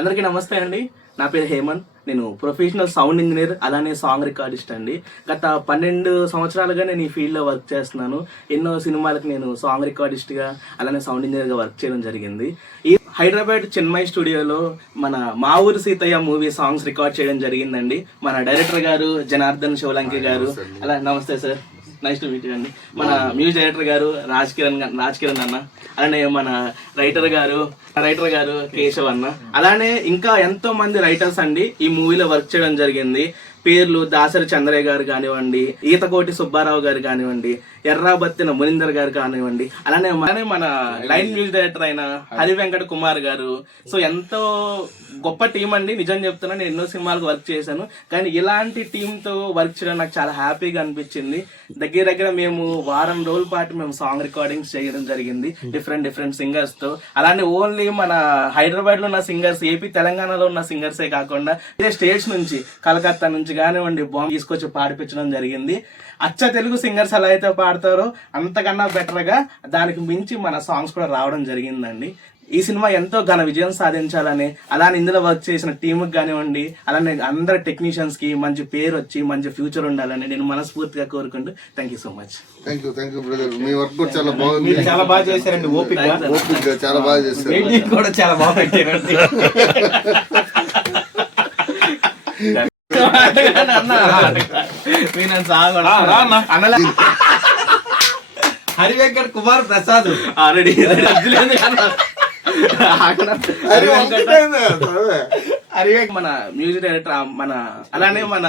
అందరికీ నమస్తే అండి. నా పేరు హేమంత్. నేను ప్రొఫెషనల్ సౌండ్ ఇంజనీర్ అలానే సాంగ్ రికార్డిస్ట్ అండి. గత పన్నెండు సంవత్సరాలుగా నేను ఈ ఫీల్డ్లో వర్క్ చేస్తున్నాను. ఎన్నో సినిమాలకు నేను సాంగ్ రికార్డిస్ట్గా అలానే సౌండ్ ఇంజనీర్గా వర్క్ చేయడం జరిగింది. ఈ హైదరాబాద్ చెన్మై స్టూడియోలో మన మా ఊరు సీతయ్య మూవీ సాంగ్స్ రికార్డ్ చేయడం జరిగిందండి. మన డైరెక్టర్ గారు జనార్దన్ శివలంకి గారు. అలా నమస్తే సార్. నైస్ టు మీట్ అండి మన మ్యూజిక్ డైరెక్టర్ గారు రాజ్ కిరణ్ రాజ్ కిరణ్ అన్న అలానే మన రైటర్ గారు రైటర్ గారు కేశవ్ అన్న. అలానే ఇంకా ఎంతో మంది రైటర్స్ అండి ఈ మూవీలో వర్క్ చేయడం జరిగింది. పేర్లు దాసరి చంద్రయ్య గారు కానివ్వండి ఈతకోటి సుబ్బారావు గారు కానివ్వండి ఎర్రాబత్తిన మునిందర్ గారు కానివ్వండి అలానే అలానే మన లైన్ మ్యూజిక్ డైరెక్టర్ అయిన హరి వెంకట కుమార్ గారు. సో ఎంతో గొప్ప టీం అండి. నిజం చెప్తున్నా నేను ఎన్నో సినిమాలకు వర్క్ చేశాను. కానీ ఇలాంటి టీమ్తో వర్క్ చేయడం నాకు చాలా హ్యాపీగా అనిపించింది. దగ్గర దగ్గర మేము వారం రోజుల పాటు మేము సాంగ్ రికార్డింగ్స్ చేయడం జరిగింది. డిఫరెంట్ డిఫరెంట్ సింగర్స్తో. అలానే ఓన్లీ మన హైదరాబాద్లో ఉన్న సింగర్స్ ఏపీ తెలంగాణలో ఉన్న సింగర్సే కాకుండా ఇదే స్టేట్స్ నుంచి కలకత్తా నుంచి కానివ్వండి బాంబు తీసుకొచ్చి పాడిపించడం జరిగింది. అచ్చ తెలుగు సింగర్స్ ఎలా అయితే పాడతారో అంతకన్నా బెటర్గా దానికి మించి మన సాంగ్స్ కూడా రావడం జరిగిందండి. ఈ సినిమా ఎంతో ఘన విజయం సాధించాలని అలానే ఇందులో వర్క్ చేసిన టీంకి కానివ్వండి అలానే అందరి టెక్నీషియన్స్కి మంచి పేరు వచ్చి మంచి ఫ్యూచర్ ఉండాలని నేను మనస్ఫూర్తిగా కోరుకుంటూ thank you so much thank you thank you brother me work కూడా చాలా బాగుంది. మీరు చాలా బాగా చేశారండి ఓపిక. ఓపిక చాలా బాగా చేశారు. కూడా చాలా బాగా పెట్టారండి. అన్న నేను సాగు రా, రా అన్న. అన్నలా హరి వెంకట్ కుమార్ ప్రసాద్ ఆల్రెడీ అరే, ఒకటేనా? సరే. హరి మన మ్యూజిక్ డైరెక్టర్ మన అలానే మన.